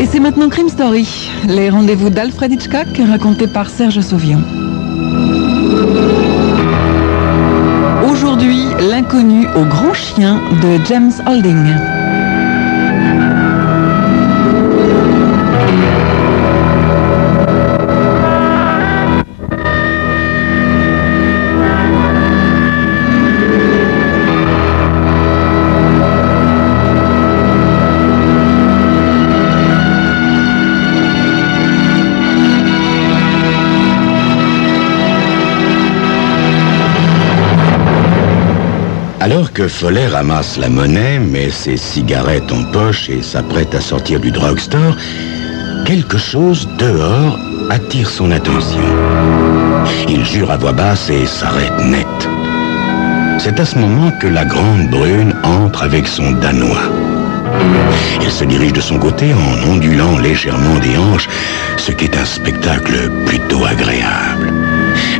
Et c'est maintenant Crime Story, les rendez-vous d'Alfred Hitchcock racontés par Serge Sauvion. Aujourd'hui, l'inconnu au grand chien de James Holding. Alors que Follet ramasse la monnaie, met ses cigarettes en poche et s'apprête à sortir du drugstore, quelque chose dehors attire son attention. Il jure à voix basse et s'arrête net. C'est à ce moment que la grande brune entre avec son danois. Elle se dirige de son côté en ondulant légèrement des hanches, ce qui est un spectacle plutôt agréable.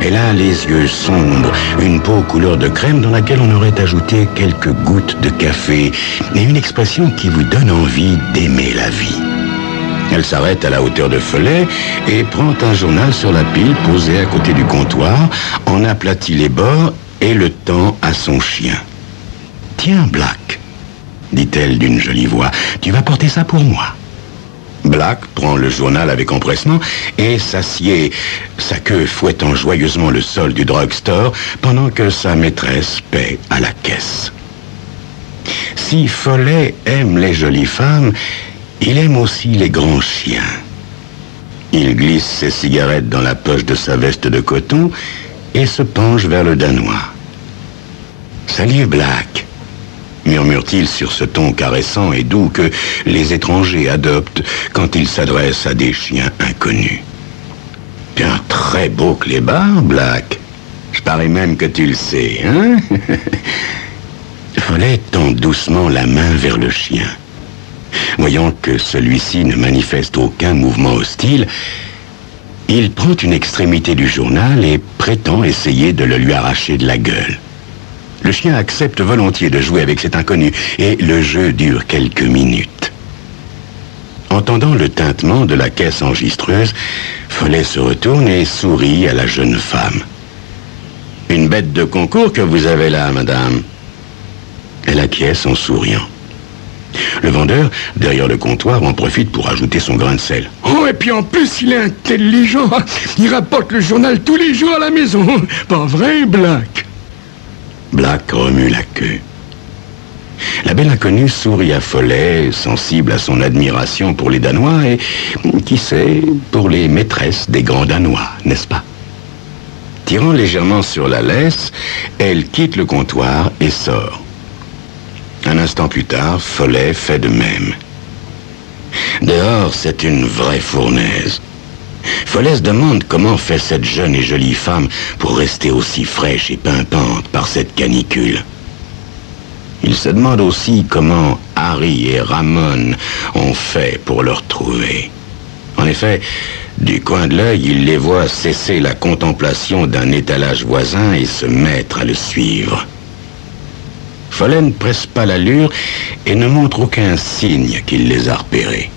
Elle a les yeux sombres, une peau couleur de crème dans laquelle on aurait ajouté quelques gouttes de café et une expression qui vous donne envie d'aimer la vie. Elle s'arrête à la hauteur de Follet et prend un journal sur la pile posée à côté du comptoir, en aplatit les bords et le tend à son chien. « Tiens, Black, dit-elle d'une jolie voix, tu vas porter ça pour moi. » Black prend le journal avec empressement et s'assied, sa queue fouettant joyeusement le sol du drugstore pendant que sa maîtresse paie à la caisse. Si Follet aime les jolies femmes, il aime aussi les grands chiens. Il glisse ses cigarettes dans la poche de sa veste de coton et se penche vers le Danois. « Salut, Black !» murmure-t-il sur ce ton caressant et doux que les étrangers adoptent quand ils s'adressent à des chiens inconnus. « Bien très beau clébard, Black. Je parie même que tu le sais, hein ?» Follet tend doucement la main vers le chien. Voyant que celui-ci ne manifeste aucun mouvement hostile, il prend une extrémité du journal et prétend essayer de le lui arracher de la gueule. Le chien accepte volontiers de jouer avec cet inconnu et le jeu dure quelques minutes. Entendant le tintement de la caisse enregistreuse, Follet se retourne et sourit à la jeune femme. « Une bête de concours que vous avez là, madame ?» Elle acquiesce en souriant. Le vendeur, derrière le comptoir, en profite pour ajouter son grain de sel. « Oh, et puis en plus, il est intelligent. Il rapporte le journal tous les jours à la maison. Pas vrai, Black ?» Black remue la queue. La belle inconnue sourit à Follet, sensible à son admiration pour les Danois et, qui sait, pour les maîtresses des grands Danois, n'est-ce pas? Tirant légèrement sur la laisse, elle quitte le comptoir et sort. Un instant plus tard, Follet fait de même. Dehors, c'est une vraie fournaise. Follet se demande comment fait cette jeune et jolie femme pour rester aussi fraîche et pimpante par cette canicule. Il se demande aussi comment Harry et Ramon ont fait pour le retrouver. En effet, du coin de l'œil, il les voit cesser la contemplation d'un étalage voisin et se mettre à le suivre. Follet ne presse pas l'allure et ne montre aucun signe qu'il les a repérés.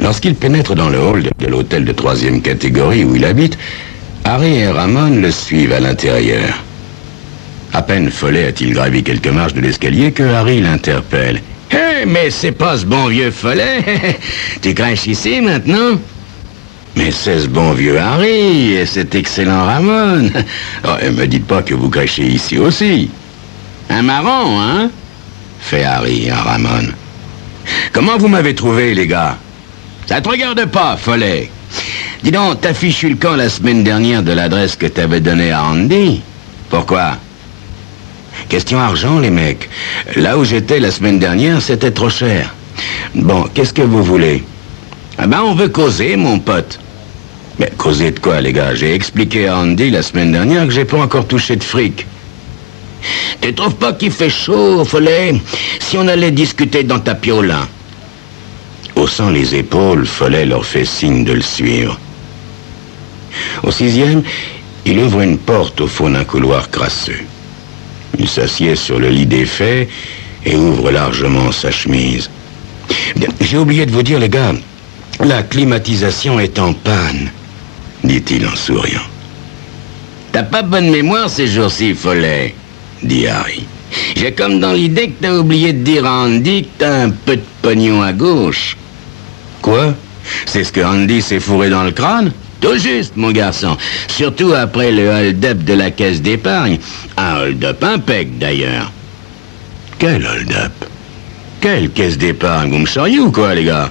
Lorsqu'il pénètre dans le hall de l'hôtel de 3e catégorie où il habite, Harry et Ramon le suivent à l'intérieur. À peine Follet a-t-il gravi quelques marches de l'escalier que Harry l'interpelle. « Hé, mais c'est pas ce bon vieux Follet. Tu crèches ici maintenant ?»« Mais c'est ce bon vieux Harry et cet excellent Ramon. Oh, me dites pas que vous crèchez ici aussi. »« Un marron, hein ?» fait Harry à Ramon. « Comment vous m'avez trouvé, les gars ? » « Ça te regarde pas, Follet. Dis donc, t'as fichu le camp la semaine dernière de l'adresse que t'avais donnée à Andy. Pourquoi? Question argent, les mecs. Là où j'étais la semaine dernière, c'était trop cher. Bon, qu'est-ce que vous voulez? Ah ben, on veut causer, mon pote. Mais causer de quoi, les gars? J'ai expliqué à Andy la semaine dernière que j'ai pas encore touché de fric. Tu trouves pas qu'il fait chaud, Follet? Si on allait discuter dans ta piole, là. Haussant les épaules, Follet leur fait signe de le suivre. Au 6e, il ouvre une porte au fond d'un couloir crasseux. Il s'assied sur le lit défait et ouvre largement sa chemise. Bien, j'ai oublié de vous dire, les gars, la climatisation est en panne, dit-il en souriant. T'as pas bonne mémoire ces jours-ci, Follet, dit Harry. J'ai comme dans l'idée que t'as oublié de dire à Andy que t'as un peu de pognon à gauche. Quoi? C'est ce que Andy s'est fourré dans le crâne? Tout juste, mon garçon. Surtout après le hold-up de la caisse d'épargne. Un hold-up impec, d'ailleurs. Quel hold-up? Quelle caisse d'épargne? Vous me seriez ou quoi, les gars?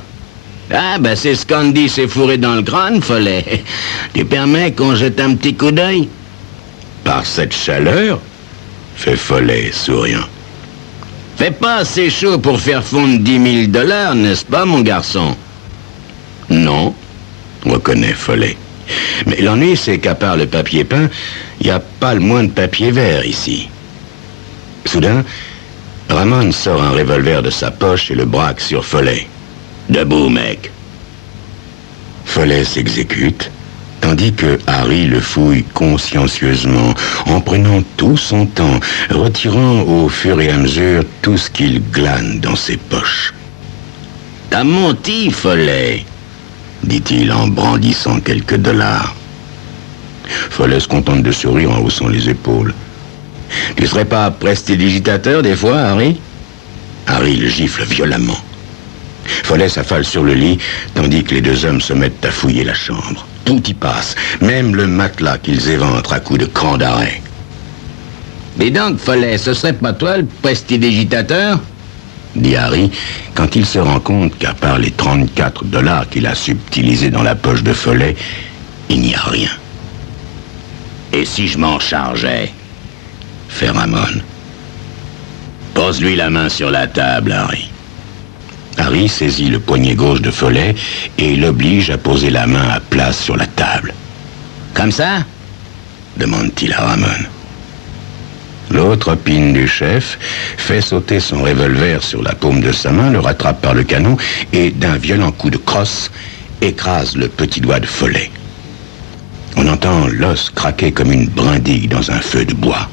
Ah, ben c'est ce qu'Andy s'est fourré dans le crâne, Follet. Tu permets qu'on jette un petit coup d'œil? Par cette chaleur? Fait Follet, souriant. Fait pas assez chaud pour faire fondre 10 000 $, n'est-ce pas, mon garçon? Non, reconnaît Follet. Mais l'ennui, c'est qu'à part le papier peint, il n'y a pas le moins de papier vert ici. Soudain, Ramon sort un revolver de sa poche et le braque sur Follet. Debout, mec. Follet s'exécute, tandis que Harry le fouille consciencieusement, en prenant tout son temps, retirant au fur et à mesure tout ce qu'il glane dans ses poches. T'as menti, Follet, dit-il en brandissant quelques dollars. Follet se contente de sourire en haussant les épaules. Tu serais pas prestidigitateur des fois, Harry? Harry le gifle violemment. Follet s'affale sur le lit, tandis que les deux hommes se mettent à fouiller la chambre. Tout y passe, même le matelas qu'ils éventrent à coups de cran d'arrêt. Mais donc, Follet, ce serait pas toi le prestidigitateur? Dit Harry, quand il se rend compte qu'à part les 34 $ qu'il a subtilisés dans la poche de Follet, il n'y a rien. Et si je m'en chargeais? Fait Ramon. Pose-lui la main sur la table, Harry. Harry saisit le poignet gauche de Follet et l'oblige à poser la main à plat sur la table. Comme ça? Demande-t-il à Ramon. L'autre opine du chef, fait sauter son revolver sur la paume de sa main, le rattrape par le canon et, d'un violent coup de crosse, écrase le petit doigt de Follet. On entend l'os craquer comme une brindille dans un feu de bois.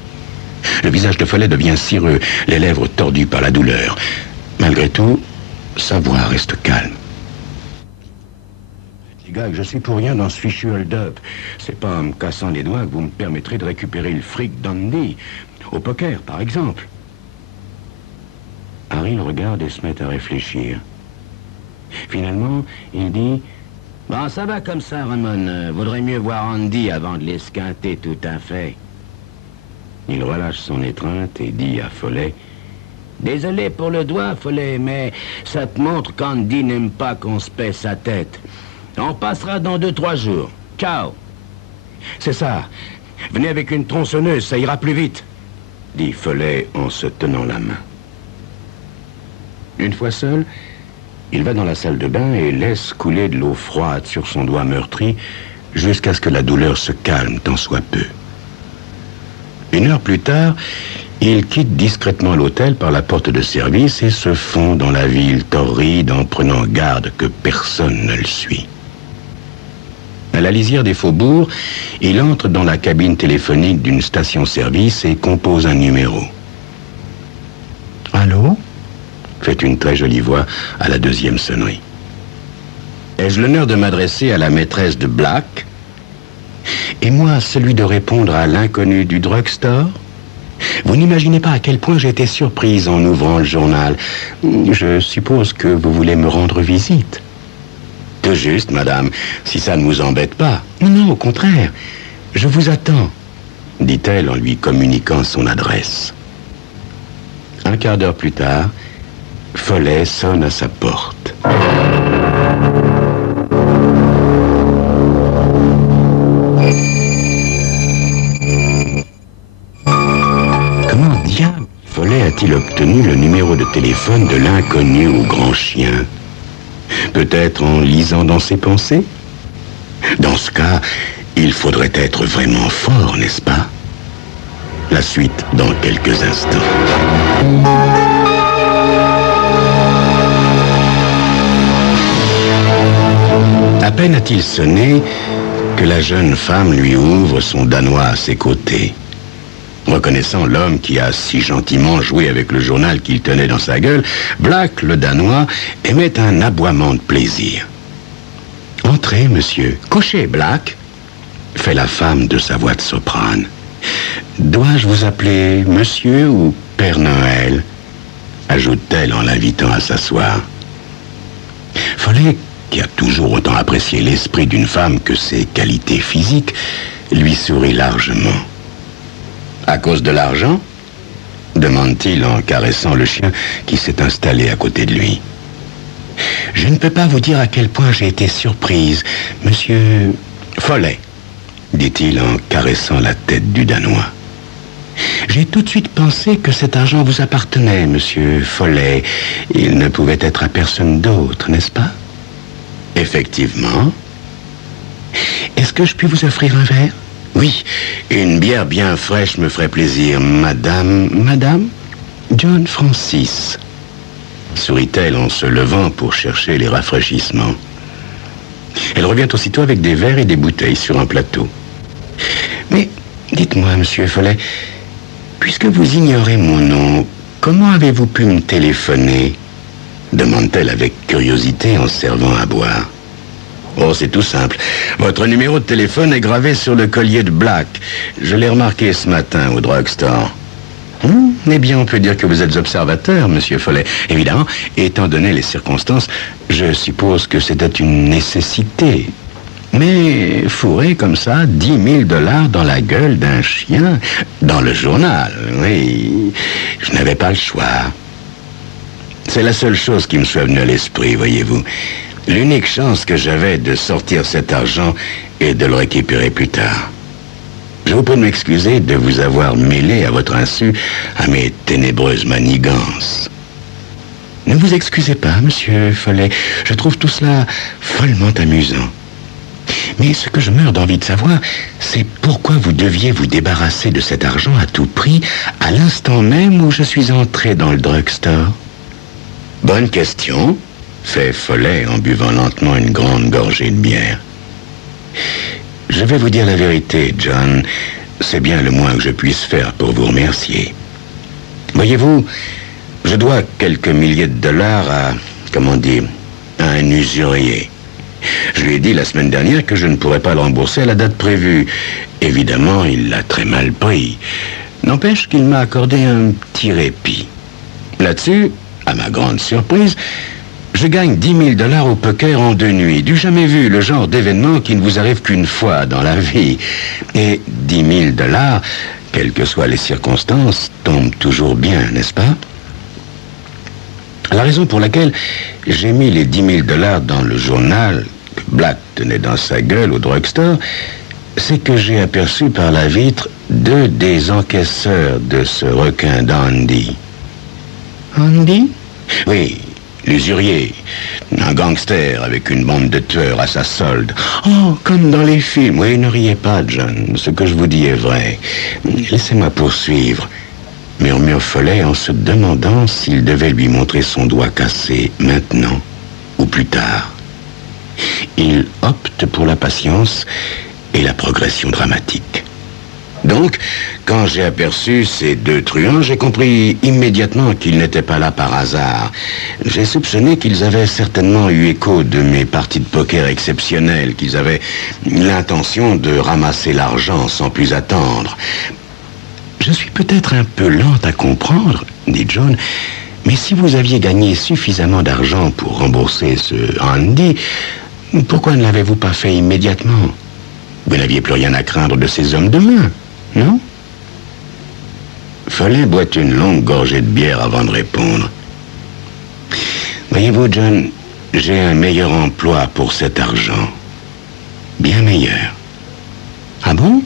Le visage de Follet devient cireux, les lèvres tordues par la douleur. Malgré tout, sa voix reste calme. Les gars, je suis pour rien dans ce fichu hold-up. C'est pas en me cassant les doigts que vous me permettrez de récupérer le fric d'Andy. Au poker, par exemple. Harry le regarde et se met à réfléchir. Finalement, il dit... Bon, ça va comme ça, Ramon. Vaudrait mieux voir Andy avant de l'esquinter tout à fait. Il relâche son étreinte et dit à Follet... Désolé pour le doigt, Follet, mais ça te montre qu'Andy n'aime pas qu'on se paie sa tête. On passera dans 2-3 jours. Ciao. C'est ça. Venez avec une tronçonneuse, ça ira plus vite, dit Follet en se tenant la main. Une fois seul, il va dans la salle de bain et laisse couler de l'eau froide sur son doigt meurtri jusqu'à ce que la douleur se calme tant soit peu. 1 heure plus tard, il quitte discrètement l'hôtel par la porte de service et se fond dans la ville torride en prenant garde que personne ne le suit. À la lisière des faubourgs, il entre dans la cabine téléphonique d'une station-service et compose un numéro. « Allô ?» fait une très jolie voix à la 2e sonnerie. « Ai-je l'honneur de m'adresser à la maîtresse de Black? Et moi, celui de répondre à l'inconnu du drugstore? Vous n'imaginez pas à quel point j'ai été surprise en ouvrant le journal. Je suppose que vous voulez me rendre visite. » « Tout juste, madame, si ça ne vous embête pas. »« Non, au contraire. Je vous attends, » dit-elle en lui communiquant son adresse. 1 quart d'heure plus tard, Follet sonne à sa porte. Comment diable Follet a-t-il obtenu le numéro de téléphone de l'inconnu au grand chien? Peut-être en lisant dans ses pensées? Dans ce cas, il faudrait être vraiment fort, n'est-ce pas? La suite dans quelques instants. À peine a-t-il sonné que la jeune femme lui ouvre son danois à ses côtés. Reconnaissant l'homme qui a si gentiment joué avec le journal qu'il tenait dans sa gueule, Black, le Danois, émet un aboiement de plaisir. « Entrez, monsieur. Couchez, Black !» fait la femme de sa voix de soprane. « Dois-je vous appeler monsieur ou Père Noël ?» ajoute-t-elle en l'invitant à s'asseoir. Follet, qui a toujours autant apprécié l'esprit d'une femme que ses qualités physiques, lui sourit largement. « À cause de l'argent ?» demande-t-il en caressant le chien qui s'est installé à côté de lui. « Je ne peux pas vous dire à quel point j'ai été surprise, monsieur Follet, dit-il en caressant la tête du Danois. J'ai tout de suite pensé que cet argent vous appartenait, monsieur Follet. Il ne pouvait être à personne d'autre, n'est-ce pas? Effectivement. Est-ce que je puis vous offrir un verre? Oui, une bière bien fraîche me ferait plaisir. Madame? John Francis, sourit-elle en se levant pour chercher les rafraîchissements. Elle revient aussitôt avec des verres et des bouteilles sur un plateau. Mais, dites-moi, monsieur Follet, puisque vous ignorez mon nom, comment avez-vous pu me téléphoner? Demande-t-elle avec curiosité en servant à boire. Oh, c'est tout simple. Votre numéro de téléphone est gravé sur le collier de Black. Je l'ai remarqué ce matin au drugstore. Eh bien, on peut dire que vous êtes observateur, monsieur Follet. Évidemment, étant donné les circonstances, je suppose que c'était une nécessité. Mais fourrer comme ça 10 000 $ dans la gueule d'un chien, dans le journal, oui, je n'avais pas le choix. C'est la seule chose qui me soit venue à l'esprit, voyez-vous. L'unique chance que j'avais de sortir cet argent et de le récupérer plus tard. Je vous prie de m'excuser de vous avoir mêlé à votre insu à mes ténébreuses manigances. Ne vous excusez pas, monsieur Follet. Je trouve tout cela follement amusant. Mais ce que je meurs d'envie de savoir, c'est pourquoi vous deviez vous débarrasser de cet argent à tout prix à l'instant même où je suis entré dans le drugstore. Bonne question, fait Follet en buvant lentement une grande gorgée de bière. Je vais vous dire la vérité, John. C'est bien le moins que je puisse faire pour vous remercier. Voyez-vous, je dois quelques milliers de dollars à un usurier. Je lui ai dit la semaine dernière que je ne pourrais pas le rembourser à la date prévue. Évidemment, il l'a très mal pris. N'empêche qu'il m'a accordé un petit répit. Là-dessus, à ma grande surprise, je gagne 10 000 $ au poker en 2 nuits. Du jamais vu, le genre d'événement qui ne vous arrive qu'une fois dans la vie. Et 10 000 $, quelles que soient les circonstances, tombent toujours bien, n'est-ce pas? La raison pour laquelle j'ai mis les 10 000 $ dans le journal que Black tenait dans sa gueule au drugstore, c'est que j'ai aperçu par la vitre 2 des encaisseurs de ce requin d'Andy. Andy? Oui, l'usurier. Un gangster avec une bande de tueurs à sa solde. Oh, comme dans les films. Oui, ne riez pas, John. Ce que je vous dis est vrai. Laissez-moi poursuivre. Murmure Follet en se demandant s'il devait lui montrer son doigt cassé maintenant ou plus tard. Il opte pour la patience et la progression dramatique. Donc, quand j'ai aperçu ces 2 truands, j'ai compris immédiatement qu'ils n'étaient pas là par hasard. J'ai soupçonné qu'ils avaient certainement eu écho de mes parties de poker exceptionnelles, qu'ils avaient l'intention de ramasser l'argent sans plus attendre. Je suis peut-être un peu lente à comprendre, dit John, mais si vous aviez gagné suffisamment d'argent pour rembourser ce Andy, pourquoi ne l'avez-vous pas fait immédiatement? Vous n'aviez plus rien à craindre de ces hommes de main, non? Follet boit une longue gorgée de bière avant de répondre. Voyez-vous, John, j'ai un meilleur emploi pour cet argent. Bien meilleur. Ah bon?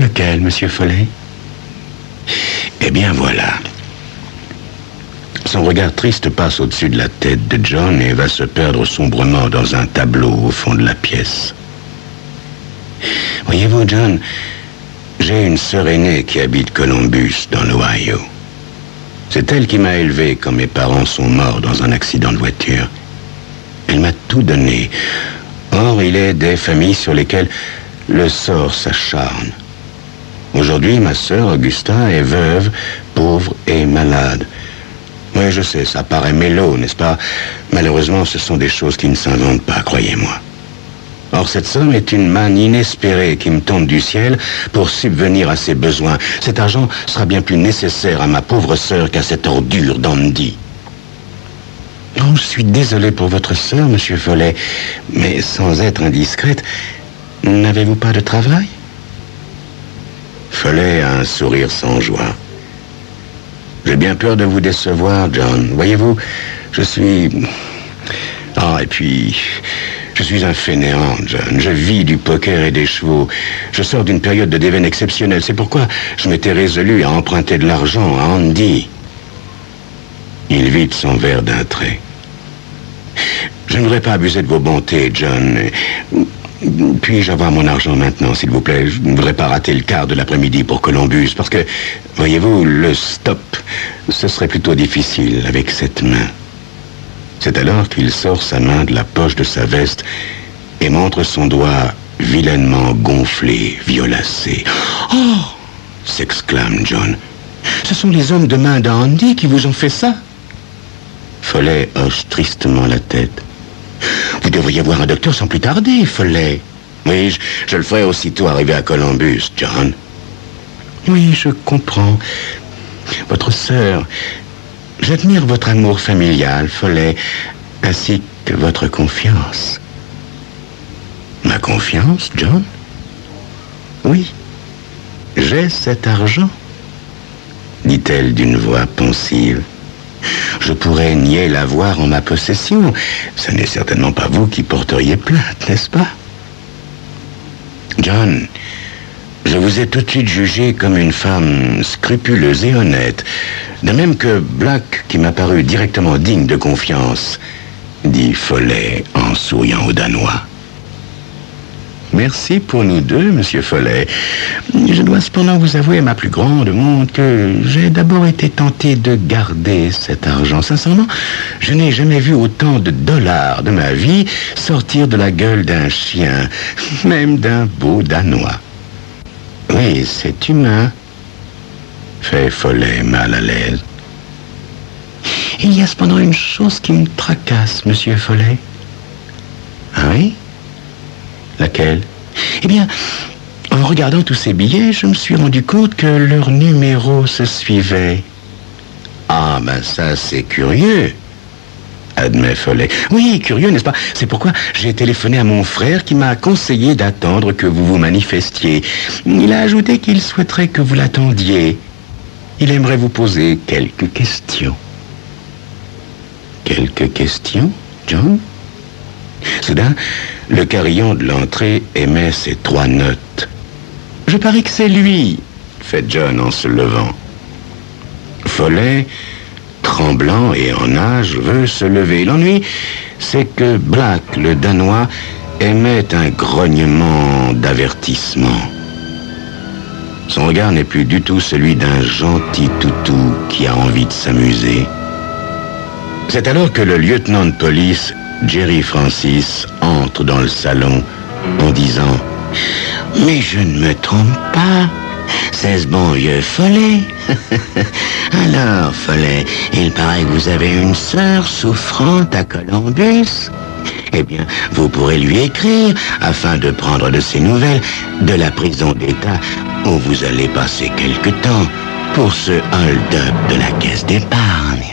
Lequel, monsieur Follet? Eh bien, voilà. Son regard triste passe au-dessus de la tête de John et va se perdre sombrement dans un tableau au fond de la pièce. Voyez-vous, John, j'ai une sœur aînée qui habite Columbus, dans l'Ohio. C'est elle qui m'a élevé quand mes parents sont morts dans un accident de voiture. Elle m'a tout donné. Or, il est des familles sur lesquelles le sort s'acharne. Aujourd'hui, ma sœur Augusta est veuve, pauvre et malade. Oui, je sais, ça paraît mélo, n'est-ce pas? Malheureusement, ce sont des choses qui ne s'inventent pas, croyez-moi. Or, cette somme est une manne inespérée qui me tombe du ciel pour subvenir à ses besoins. Cet argent sera bien plus nécessaire à ma pauvre sœur qu'à cette ordure d'Andy. Oh, je suis désolé pour votre sœur, monsieur Follet, mais sans être indiscrète, n'avez-vous pas de travail? Follet a un sourire sans joie. J'ai bien peur de vous décevoir, John. Voyez-vous, je suis... Ah, et puis... Je suis un fainéant, John. Je vis du poker et des chevaux. Je sors d'une période de déveine exceptionnelle. C'est pourquoi je m'étais résolu à emprunter de l'argent à Andy. Il vide son verre d'un trait. Je ne voudrais pas abuser de vos bontés, John. Puis-je avoir mon argent maintenant, s'il vous plaît? Je ne voudrais pas rater le quart de l'après-midi pour Columbus, parce que, voyez-vous, le stop, ce serait plutôt difficile avec cette main. C'est alors qu'il sort sa main de la poche de sa veste et montre son doigt vilainement gonflé, violacé. « Oh !» s'exclame John. « Ce sont les hommes de main d'Andy qui vous ont fait ça ?» Follet hoche tristement la tête. « Vous devriez voir un docteur sans plus tarder, Follet. »« Oui, je le ferai aussitôt arrivé à Columbus, John. »« Oui, je comprends. Votre sœur... J'admire votre amour familial, Follet, ainsi que votre confiance. » Ma confiance, John? Oui, j'ai cet argent, dit-elle d'une voix pensive. Je pourrais nier l'avoir en ma possession. Ce n'est certainement pas vous qui porteriez plainte, n'est-ce pas? John, je vous ai tout de suite jugé comme une femme scrupuleuse et honnête, de même que Black, qui m'a paru directement digne de confiance, dit Follet en souriant au Danois. Merci pour nous deux, monsieur Follet. Je dois cependant vous avouer, ma plus grande honte, que j'ai d'abord été tenté de garder cet argent. Sincèrement, je n'ai jamais vu autant de dollars de ma vie sortir de la gueule d'un chien, même d'un beau Danois. Oui, c'est humain, fait Follet mal à l'aise. Il y a cependant une chose qui me tracasse, monsieur Follet. Ah oui? Laquelle? Eh bien, en regardant tous ces billets, je me suis rendu compte que leurs numéros se suivaient. Ah, ben ça, c'est curieux, admet Follet. Oui, curieux, n'est-ce pas? C'est pourquoi j'ai téléphoné à mon frère qui m'a conseillé d'attendre que vous vous manifestiez. Il a ajouté qu'il souhaiterait que vous l'attendiez. Il aimerait vous poser quelques questions. Quelques questions, John? Soudain, le carillon de l'entrée émet ses 3 notes. Je parie que c'est lui, fait John en se levant. Follet, tremblant et en nage, veut se lever. L'ennui, c'est que Black, le Danois, émet un grognement d'avertissement. Son regard n'est plus du tout celui d'un gentil toutou qui a envie de s'amuser. C'est alors que le lieutenant de police, Jerry Francis, entre dans le salon en disant « Mais je ne me trompe pas, c'est ce bon vieux Follet. Alors, Follet, il paraît que vous avez une sœur souffrante à Columbus. Eh bien, vous pourrez lui écrire afin de prendre de ses nouvelles de la prison d'État où vous allez passer quelque temps pour ce hold-up de la caisse d'épargne. »